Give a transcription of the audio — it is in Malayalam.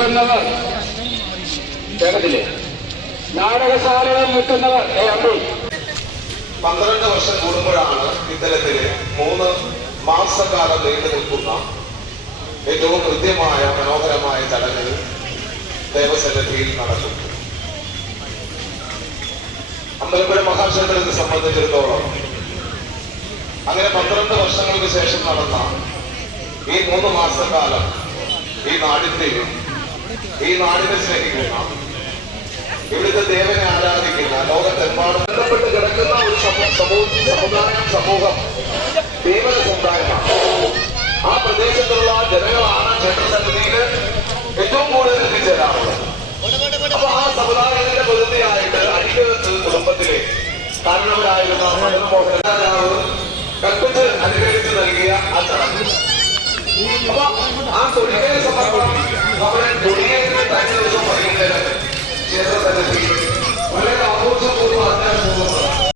നിൽക്കുന്നവർ കേരളത്തിലെ നാടകശാലകൾ നിൽക്കുന്നവർ 12 വർഷം കൂടുമ്പോഴാണ് ഇത്തരത്തില് 3 മാസക്കാലം നീണ്ടു നിൽക്കുന്ന ഏറ്റവും കൃത്യമായ മനോഹരമായ ചടങ്ങുകൾ ദേവസന്നിധിയിൽ നടക്കും. അമ്പലപ്പുഴ മഹാക്ഷേത്രത്തെ സംബന്ധിച്ചിടത്തോളം അങ്ങനെ 12 വർഷങ്ങൾക്ക് ശേഷം നടന്ന ഈ 3 മാസക്കാലം ഈ നാടിന്റെയും ഈ നാടിനെ സ്നേഹിക്കുന്ന ഇവിടുത്തെ ദേവനെ ആരാധിക്കുന്ന ലോകത്തെമ്പാടും ബന്ധപ്പെട്ട് കിടക്കുന്ന ഒരു സമൂഹം ദേവന സമുദായമാണ്. ആ പ്രദേശത്തുള്ള ജനങ്ങളാണ് ക്ഷേത്രസന്നിധിയിൽ ഏറ്റവും കൂടുതൽ എത്തിച്ചേരാറുള്ളത്. അപ്പൊ ആ സമുദായത്തിന്റെ പ്രതിനിധിയായിട്ട് അരികത്ത് കുടുംബത്തിലെ കാരണവരായിരുന്ന മദനമോഹൻ രാജാവ് കൽപ്പിച്ച് അനുഗ്രഹിച്ചു നൽകിയ ആ ചടങ്ങ്. അപ്പൊ ആ തൊഴിലെ സമർപ്പണം